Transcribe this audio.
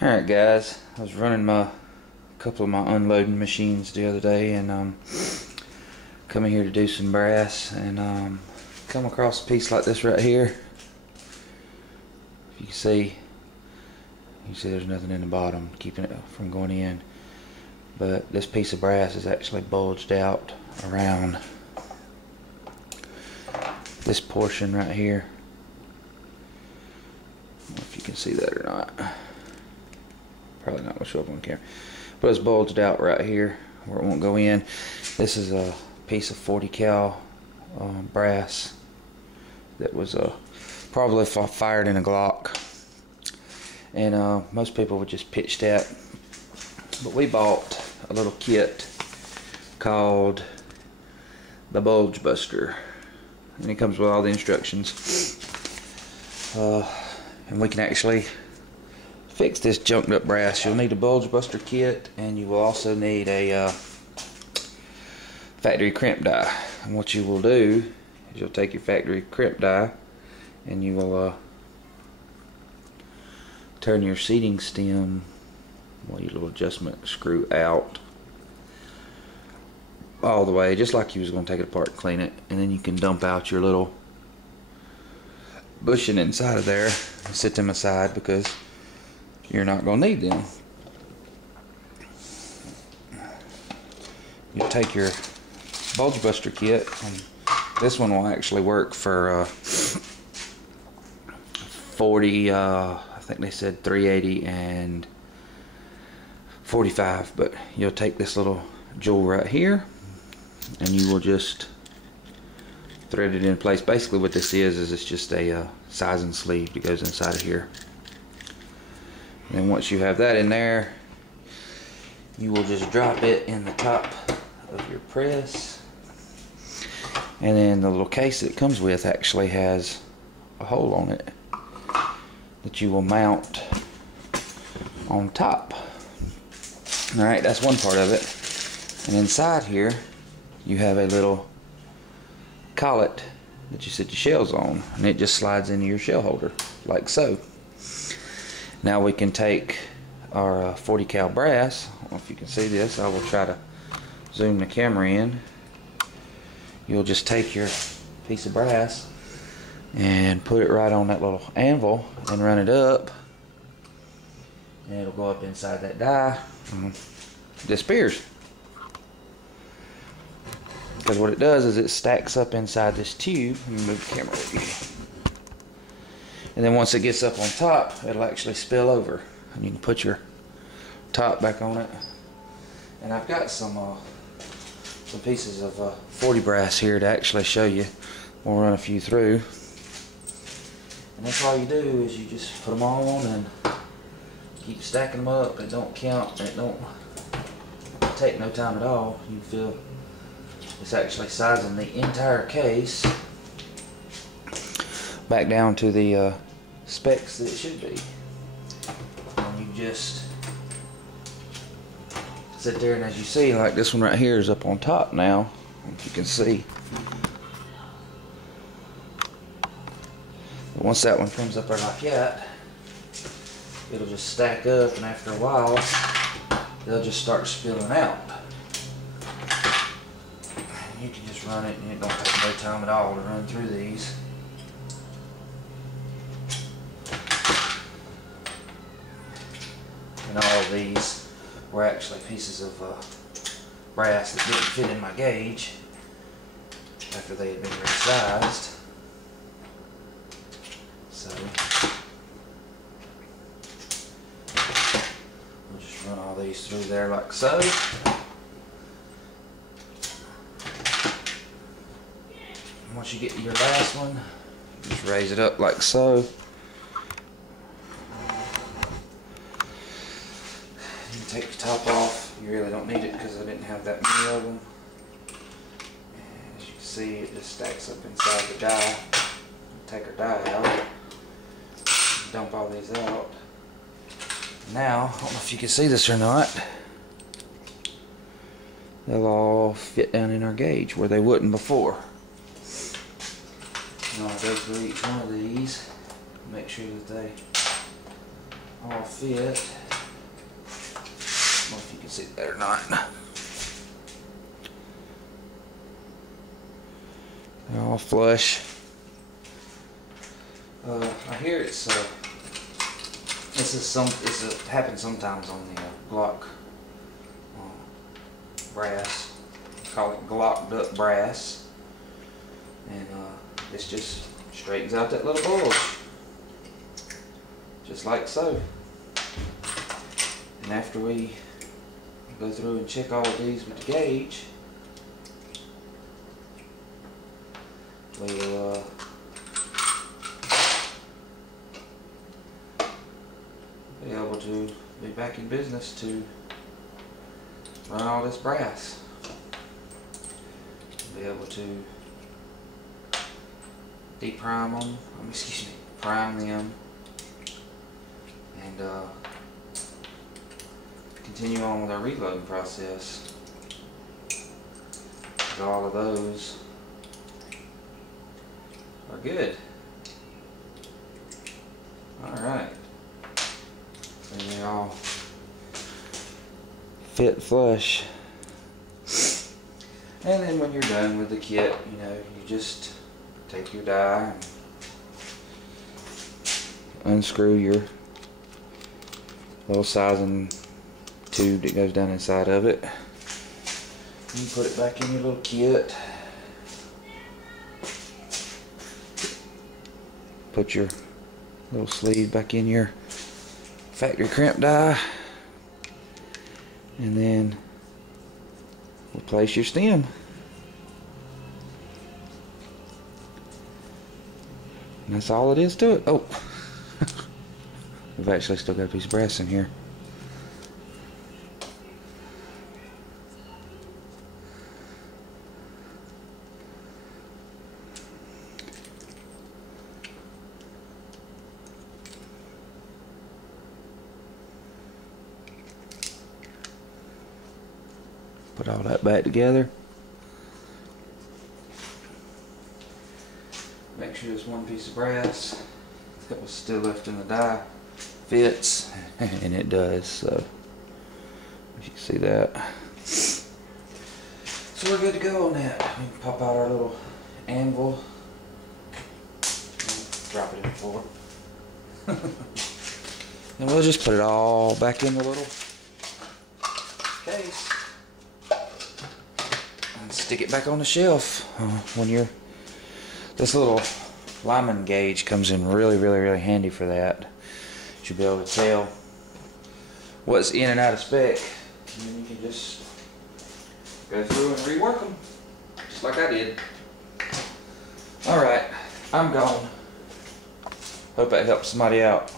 Alright guys, I was running a couple of my unloading machines the other day and coming here to do some brass and come across a piece like this right here. If you can see there's nothing in the bottom keeping it from going in, but this piece of brass is actually bulged out around this portion right here. I don't know if you can see that or not. Probably not going to show up on camera, but it's bulged out right here where it won't go in. This is a piece of 40 cal brass that was probably fired in a Glock, and most people would just pitch that, but we bought a little kit called the Bulge Buster, and it comes with all the instructions, and we can actually fix this junked up brass. You'll need a Bulge Buster Kit, and you will also need a factory crimp die. And what you will do is you'll take your factory crimp die and you will turn your seating stem, well, your little adjustment screw out all the way, just like you was going to take it apart and clean it, and then you can dump out your little bushing inside of there and set them aside because you're not going to need them. You take your Bulge Buster kit, and this one will actually work for 40, I think they said 380 and 45, but you'll take this little jewel right here and you will just thread it in place. Basically what this is it's just a sizing sleeve that goes inside of here. And once you have that in there, you will just drop it in the top of your press, and then the little case that it comes with actually has a hole on it that you will mount on top. Alright, that's one part of it. And inside here you have a little collet that you set your shells on, and it just slides into your shell holder like so. Now we can take our 40 cal brass. I don't know if you can see this. I will try to zoom the camera in. You'll just take your piece of brass and put it right on that little anvil and run it up, and it'll go up inside that die and it disappears. Because what it does is it stacks up inside this tube. Let me move the camera with you. And then once it gets up on top, it'll actually spill over, and you can put your top back on it. And I've got some pieces of 40 brass here to actually show you. We'll run a few through, and that's all you do is you just put them on and keep stacking them up. It don't count. It don't take no time at all. You feel it's actually sizing the entire case back down to the specs that it should be. And you just sit there, and as you see, like this one right here is up on top now, if you can see. But once that one comes up there like that, it'll just stack up, and after a while they'll just start spilling out. And you can just run it, and it don't take no time at all to run through these. And all of these were actually pieces of brass that didn't fit in my gauge after they had been resized. So we'll just run all these through there like so. And once you get to your last one, just raise it up like so. Take the top off. You really don't need it because I didn't have that many of them. And as you can see, it just stacks up inside the die. Take our die out. Dump all these out. Now, I don't know if you can see this or not, they'll all fit down in our gauge where they wouldn't before. And I'll go through each one of these, make sure that they all fit. see that or not. They're all flush. I hear it happens sometimes on the Glock brass. Call it Glocked up brass, and this just straightens out that little bulge, just like so. And after we go through and check all of these with the gauge, we'll be able to be back in business to run all this brass. Be able to prime them, and continue on with our reloading process. All of those are good. Alright. And they all fit flush. And then when you're done with the kit, you know, you just take your die and unscrew your little sizing tube that goes down inside of it. You put it back in your little kit. Put your little sleeve back in your factory crimp die, and then replace your stem. And that's all it is to it. Oh, we've actually still got a piece of brass in here. Put all that back together. Make sure this one piece of brass that was still left in the die fits, and it does, so you can see that. So we're good to go on that. We can pop out our little anvil and drop it in the floor. And we'll just put it all back in the little case and stick it back on the shelf. When this little lineman gauge comes in really handy for that. You'll be able to tell what's in and out of spec, and then you can just go through and rework them, just like I did. Alright, I'm gone. Hope that helps somebody out.